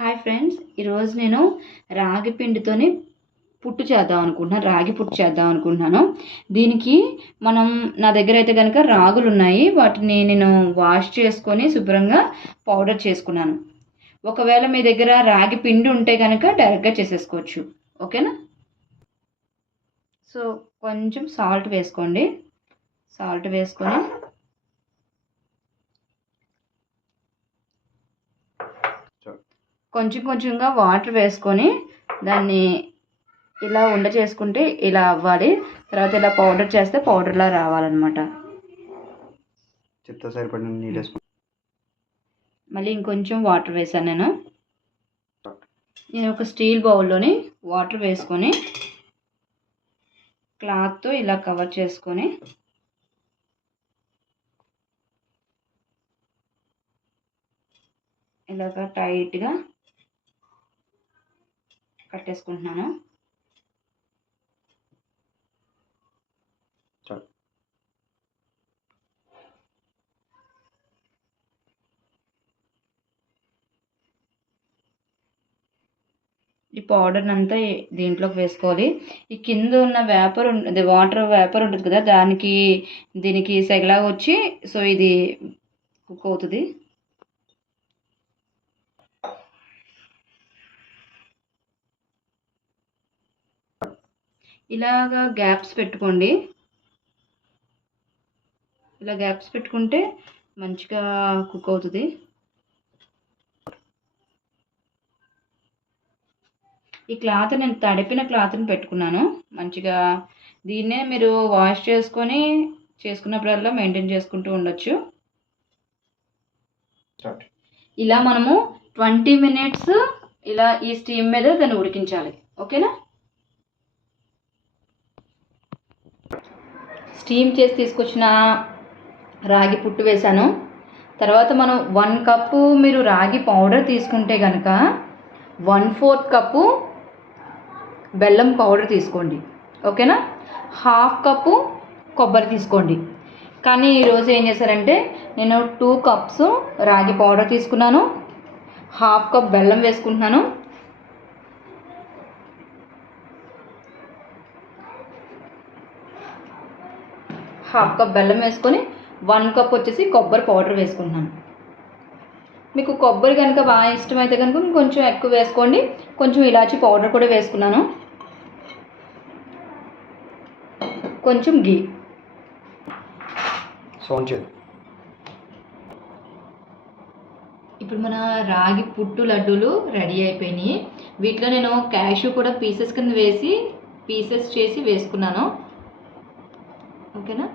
Hi friends ఈరోజు నేను రాగి పిండితోనే పుట్టు చేద్దాం అనుకుంటున్నాను రాగి పుట్టు చేద్దాం అనుకుంటున్నాను. దీనికి మనం నా దగ్గర అయితే కనుక రాగులు ఉన్నాయి వాటిని నేను వాష్ చేసుకొని శుభ్రంగా పౌడర్ చేసుకున్నాను. ఒకవేళ మీ దగ్గర రాగి పిండి ఉంటే కనుక డైరెక్ట్గా చేసేసుకోవచ్చు ఓకేనా సో కొంచెం సాల్ట్ వేసుకోండి సాల్ట్ వేసుకొని కొంచెం కొంచెంగా వాటర్ వేసుకొని దాన్ని ఇలా ఉండ చేసుకుంటే ఇలా అవ్వాలి. తర్వాత ఇలా పౌడర్ చేస్తే పౌడర్లా రావాలన్నమాట. చెప్తా సరిపడిన నీళ్ళు వేసుకుంటాం. మళ్ళీ ఇంకొంచెం వాటర్ వేసాను నేను. నేను ఒక స్టీల్ బౌల్లోని వాటర్ వేసుకొని క్లాత్తో ఇలా కవర్ చేసుకొని ఇలాగ టైట్గా కట్టేసుకుంటున్నాను. ఈ పౌడర్ అంతా దీంట్లోకి వేసుకోవాలి. ఈ కింద ఉన్న వేపర్ ఉంటుంది వాటర్ వేపర్ ఉంటుంది కదా దానికి దీనికి సెగలాగా వచ్చి సో ఇది కుక్ అవుతుంది. ఇలాగా గ్యాప్స్ పెట్టుకోండి. ఇలా గ్యాప్స్ పెట్టుకుంటే మంచిగా కుక్ అవుతుంది. ఈ క్లాత్ నేను తడిపిన క్లాత్ని పెట్టుకున్నాను. మంచిగా దీన్నే మీరు వాష్ చేసుకొని చేసుకున్నప్పుడల్లా మెయింటైన్ చేసుకుంటూ ఉండొచ్చు. ఇలా మనము ట్వంటీ మినిట్స్ ఇలా ఈ స్టీమ్ మీద దాన్ని ఉడికించాలి. ఓకేనా? స్టీమ్ చేసి తీసుకొచ్చిన రాగి పుట్టు వేశాను. తర్వాత మనం వన్ కప్పు మీరు రాగి పౌడర్ తీసుకుంటే కనుక వన్ ఫోర్త్ కప్పు బెల్లం పౌడర్ తీసుకోండి. ఓకేనా? హాఫ్ కప్పు కొబ్బరి తీసుకోండి. కానీ ఈరోజు ఏం చేశారంటే నేను టూ కప్స్ రాగి పౌడర్ తీసుకున్నాను. హాఫ్ కప్ బెల్లం వేసుకుంటున్నాను. హాఫ్ కప్ బెల్లం వేసుకొని వన్ కప్ వచ్చేసి కొబ్బరి పౌడర్ వేసుకుంటున్నాను. మీకు కొబ్బరి కనుక బాగా ఇష్టమైతే కనుక కొంచెం ఎక్కువ వేసుకోండి. కొంచెం ఇలాచి పౌడర్ కూడా వేసుకున్నాను. కొంచెం గీ ఇప్పుడు మన రాగి పుట్టు లడ్డూలు రెడీ అయిపోయినాయి. వీటిలో నేను క్యాషు కూడా పీసెస్ కింద వేసి పీసెస్ చేసి వేసుకున్నాను. ఓకేనా?